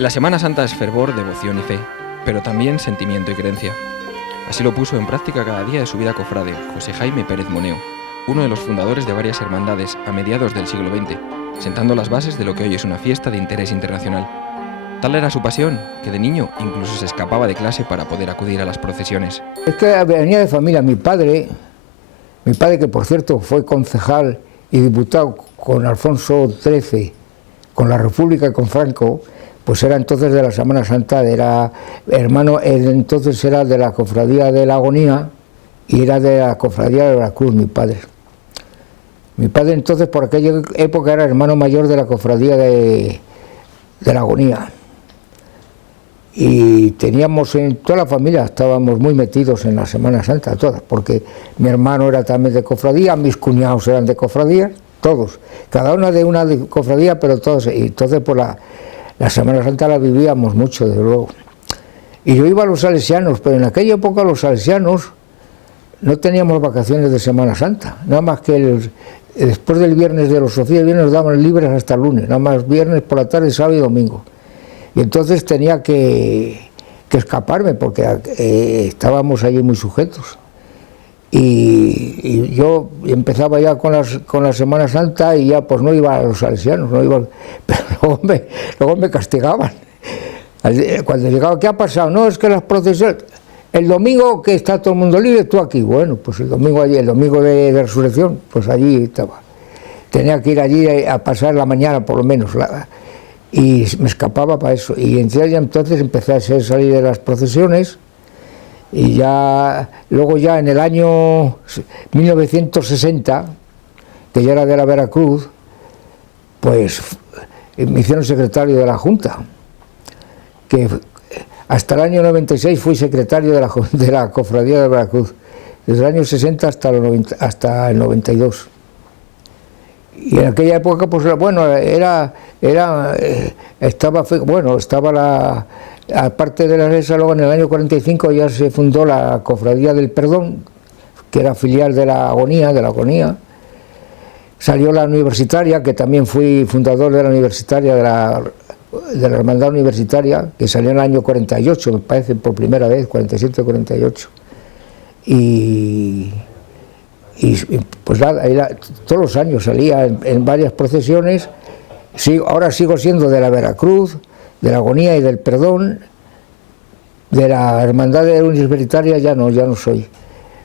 La Semana Santa es fervor, devoción y fe, pero también sentimiento y creencia. Así lo puso en práctica cada día de su vida cofrade, José Jaime Pérez Moneo, uno de los fundadores de varias hermandades a mediados del siglo XX, sentando las bases de lo que hoy es una fiesta de interés internacional. Tal era su pasión, que de niño incluso se escapaba de clase para poder acudir a las procesiones. Es que venía de familia, mi padre que por cierto fue concejal y diputado con Alfonso XIII, con la República y con Franco, pues era entonces de la Semana Santa, era hermano, entonces era de la Cofradía de la Agonía y era de la Cofradía de Veracruz, mi padre. Mi padre entonces por aquella época era hermano mayor de la Cofradía de la Agonía. Y teníamos en toda la familia, estábamos muy metidos en la Semana Santa, todas, porque mi hermano era también de cofradía, mis cuñados eran de cofradía, todos, cada uno de una de cofradía, pero todos, y entonces por la Semana Santa la vivíamos mucho, desde luego. Y yo iba a los salesianos, pero en aquella época los salesianos no teníamos vacaciones de Semana Santa, nada más que después del viernes de los Sofía, el viernes nos daban libres hasta el lunes, nada más viernes por la tarde, sábado y domingo. Y entonces tenía que escaparme porque estábamos allí muy sujetos. Y yo empezaba ya con la Semana Santa y ya pues no iba a los salesianos, no iba, pero luego me castigaban. Cuando llegaba, ¿qué ha pasado? No, es que las procesiones, el domingo que está todo el mundo libre, tú aquí. Bueno, pues el domingo de Resurrección, pues allí estaba. Tenía que ir allí a pasar la mañana por lo menos. Y me escapaba para eso, y entonces empecé a salir de las procesiones, y luego ya en el año 1960, que ya era de la Veracruz, pues me hicieron secretario de la Junta, que hasta el año 96 fui secretario de la Cofradía de Veracruz, desde el año 60 hasta el 92. Y en aquella época, pues bueno, estaba aparte de la iglesia, luego en el año 45 ya se fundó la Cofradía del Perdón, que era filial de la Agonía. Salió la Universitaria, que también fui fundador de la Universitaria, de la Hermandad Universitaria, que salió en el año 48, me parece, por primera vez, 47-48. Y pues nada, todos los años salía en varias procesiones. Sí, ahora sigo siendo de la Veracruz, de la Agonía y del Perdón. De la Hermandad de Universitaria ya no soy,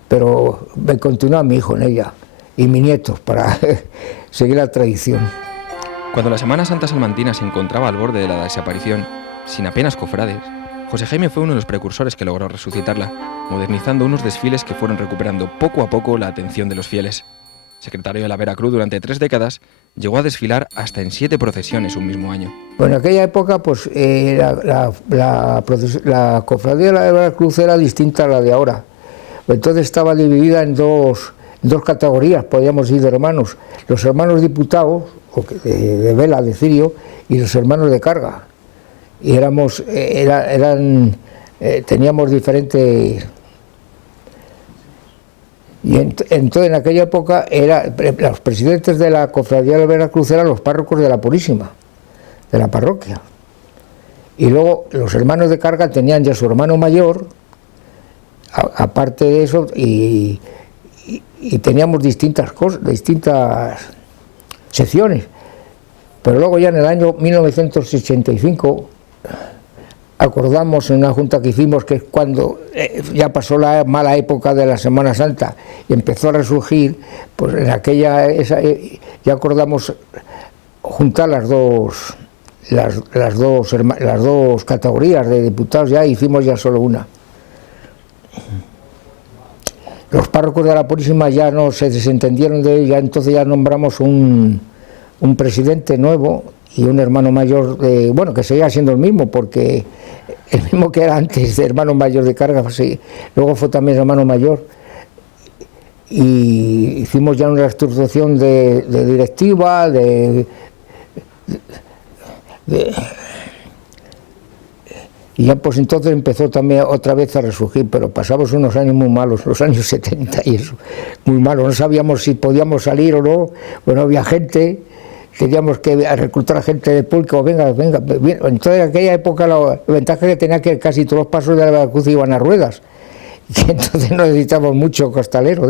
pero me continúa mi hijo en ella y mi nieto para seguir la tradición. Cuando la Semana Santa salmantina se encontraba al borde de la desaparición, sin apenas cofrades, José Jaime fue uno de los precursores que logró resucitarla, modernizando unos desfiles que fueron recuperando poco a poco la atención de los fieles. Secretario de la Veracruz durante 3 décadas, llegó a desfilar hasta en 7 procesiones un mismo año. Bueno, en aquella época pues la cofradía de la Veracruz era distinta a la de ahora. Entonces estaba dividida en dos categorías, podríamos decir, de hermanos. Los hermanos diputados, de vela, de cirio, y los hermanos de carga. Y teníamos diferentes. Y entonces en aquella época los presidentes de la Cofradía de Veracruz eran los párrocos de la Purísima, de la parroquia. Y luego los hermanos de carga tenían ya su hermano mayor, aparte de eso, y teníamos distintas secciones. Pero luego ya en el año 1985 acordamos en una junta que hicimos, que es cuando ya pasó la mala época de la Semana Santa y empezó a resurgir, pues en ya acordamos juntar las dos categorías de diputados, ya hicimos ya solo una. Los párrocos de la Purísima ya no se desentendieron de ella, entonces ya nombramos un presidente nuevo y un hermano mayor, que seguía siendo el mismo, porque el mismo que era antes, de hermano mayor de carga, pues, sí, luego fue también hermano mayor. Y hicimos ya una reestructuración de directiva, y ya pues entonces empezó también otra vez a resurgir, pero pasamos unos años muy malos, los años 70 y eso, muy malos, no sabíamos si podíamos salir o no, bueno, había gente teníamos que reclutar gente de público, venga. Entonces en aquella época la ventaja que tenía que casi todos los pasos de la Veracruz iban a ruedas, y entonces no necesitábamos mucho costalero,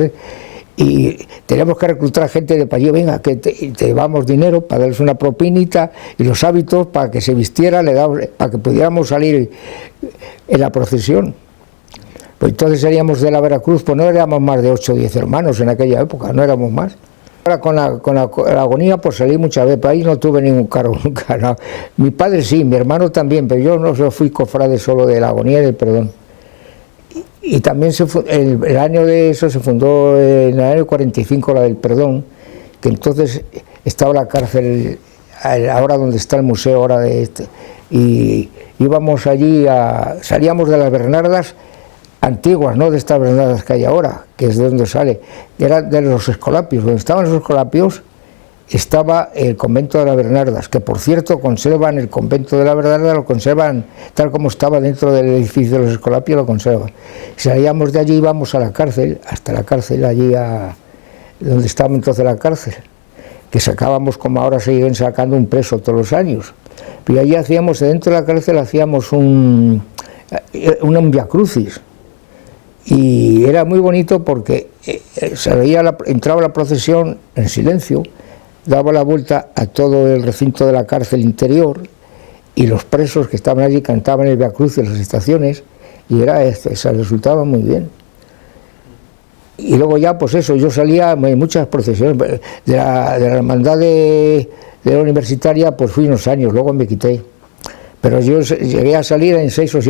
y teníamos que reclutar gente de allí, venga, que te llevamos dinero para darles una propinita y los hábitos para que se vistiera, para que pudiéramos salir en la procesión. Pues entonces seríamos de la Veracruz, pues no éramos más de 8 o 10 hermanos en aquella época, no éramos más. Ahora con la agonía pues salí muchas veces, ahí no tuve ningún cargo nunca. No. Mi padre sí, mi hermano también, pero yo no fui cofrade solo de la agonía y del perdón. Y también el año de eso se fundó en el año 45 la del perdón, que entonces estaba la cárcel, ahora donde está el museo ahora de este, y íbamos allí, salíamos de las Bernardas antiguas, no de estas Bernardas que hay ahora, que es de donde sale, era de los Escolapios. Donde estaban los Escolapios estaba el convento de las Bernardas, que por cierto conservan el convento de la Bernarda, lo conservan tal como estaba dentro del edificio de los Escolapios, lo conservan. Salíamos de allí, íbamos a la cárcel, hasta la cárcel, allí donde estaba entonces la cárcel, que sacábamos, como ahora siguen sacando, un preso todos los años. Pero allí hacíamos, dentro de la cárcel hacíamos un viacrucis. Y era muy bonito porque entraba la procesión en silencio, daba la vuelta a todo el recinto de la cárcel interior, y los presos que estaban allí cantaban el Viacrucis en las estaciones, y se resultaba muy bien. Y luego ya, pues eso, yo salía en muchas procesiones, de la hermandad de la universitaria, pues fui unos años, luego me quité. Pero yo llegué a salir en 6 o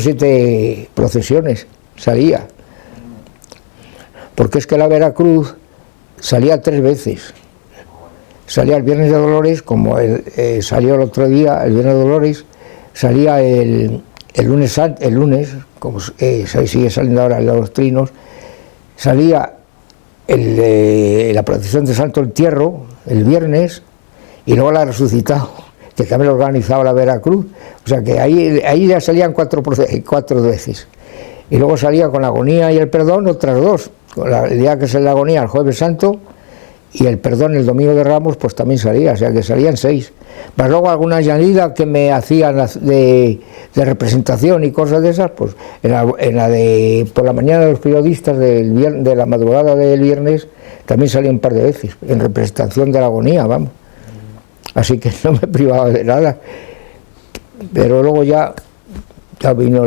7 procesiones, salía. Porque es que la Veracruz salía 3 veces. Salía el Viernes de Dolores, como salió el otro día, el Viernes de Dolores, salía el lunes, como sigue saliendo ahora el de los Trinos, salía la procesión de Santo Entierro, el viernes, y luego la Resucitado, que también lo organizaba la Veracruz. O sea que ahí ya salían 4 veces. Y luego salía con la agonía y el perdón otras 2. El día que es la agonía, el Jueves Santo, y el perdón el Domingo de Ramos, pues también salía, o sea que salían 6. Más luego alguna llanida que me hacían de representación y cosas de esas, pues en la de por la mañana de los periodistas de la madrugada del viernes, también salía un par de veces, en representación de la agonía, vamos. Así que no me privaba de nada. Pero luego ya vino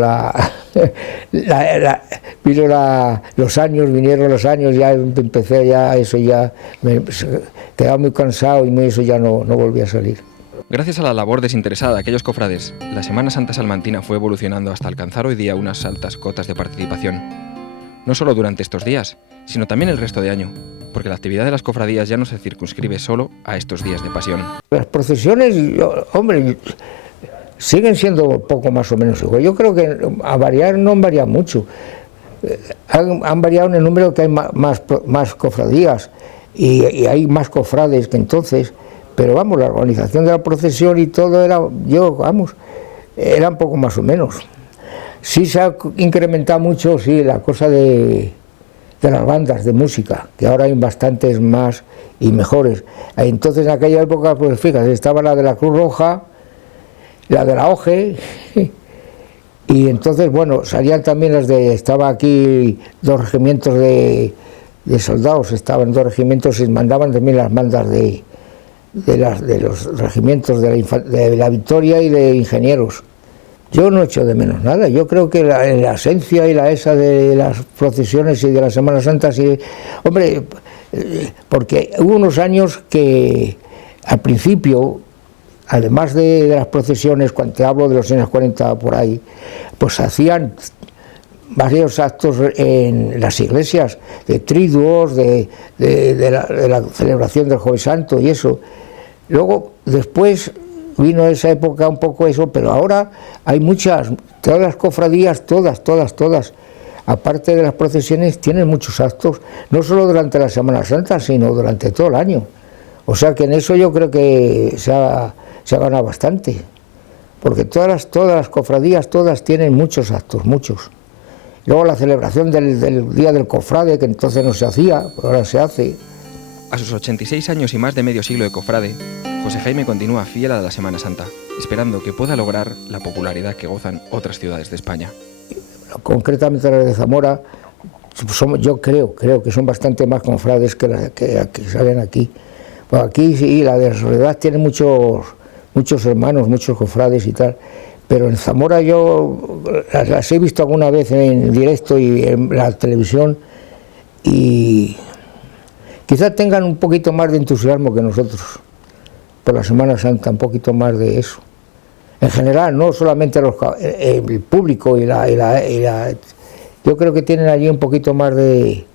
vinieron los años, ya empecé me quedaba muy cansado y eso ya no volví a salir. Gracias a la labor desinteresada de aquellos cofrades, la Semana Santa salmantina fue evolucionando hasta alcanzar hoy día unas altas cotas de participación. No solo durante estos días, sino también el resto de año, porque la actividad de las cofradías ya no se circunscribe solo a estos días de pasión. Las procesiones, hombre, siguen siendo poco más o menos igual. Yo creo que a variar no han variado mucho. Han variado en el número que hay más cofradías y hay más cofrades que entonces, pero vamos, la organización de la procesión y todo era un poco más o menos. Sí se ha incrementado mucho, sí, la cosa de las bandas de música, que ahora hay bastantes más y mejores. Entonces en aquella época, pues fíjate, estaba la de la Cruz Roja, la de la OGE, y entonces, bueno, salían también estaba aquí 2 regimientos de soldados, estaban 2 regimientos y mandaban también las bandas de los regimientos de la Victoria y de ingenieros. Yo no echo de menos nada, yo creo que la esencia y esa de las procesiones y de la Semana Santa, sí, hombre, porque hubo unos años que al principio, además de las procesiones, cuando te hablo de los años 40 por ahí, pues hacían varios actos en las iglesias, de triduos, de la celebración del Jueves Santo y eso. Luego, después vino esa época un poco eso, pero ahora hay todas las cofradías, todas, aparte de las procesiones, tienen muchos actos, no solo durante la Semana Santa, sino durante todo el año. O sea que en eso yo creo que se ha ganado bastante, porque todas las cofradías, todas tienen muchos actos, muchos. Luego la celebración del Día del Cofrade, que entonces no se hacía, ahora se hace. A sus 86 años y más de medio siglo de cofrade, José Jaime continúa fiel a la Semana Santa, esperando que pueda lograr la popularidad que gozan otras ciudades de España. Concretamente las de Zamora, yo creo que son bastante más cofrades que salen aquí. Bueno, aquí sí, la de Soledad tiene muchos hermanos, muchos cofrades y tal, pero en Zamora yo las he visto alguna vez en directo y en la televisión y quizás tengan un poquito más de entusiasmo que nosotros por la Semana Santa, un poquito más de eso. En general, no solamente el público y yo creo que tienen allí un poquito más de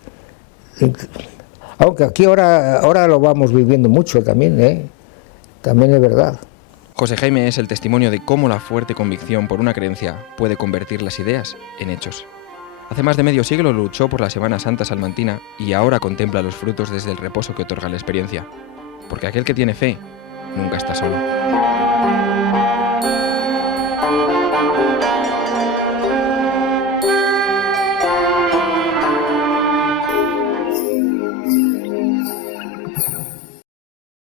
aunque aquí ahora lo vamos viviendo mucho también, ¿eh? También es verdad. José Jaime es el testimonio de cómo la fuerte convicción por una creencia puede convertir las ideas en hechos. Hace más de medio siglo luchó por la Semana Santa salmantina y ahora contempla los frutos desde el reposo que otorga la experiencia. Porque aquel que tiene fe nunca está solo.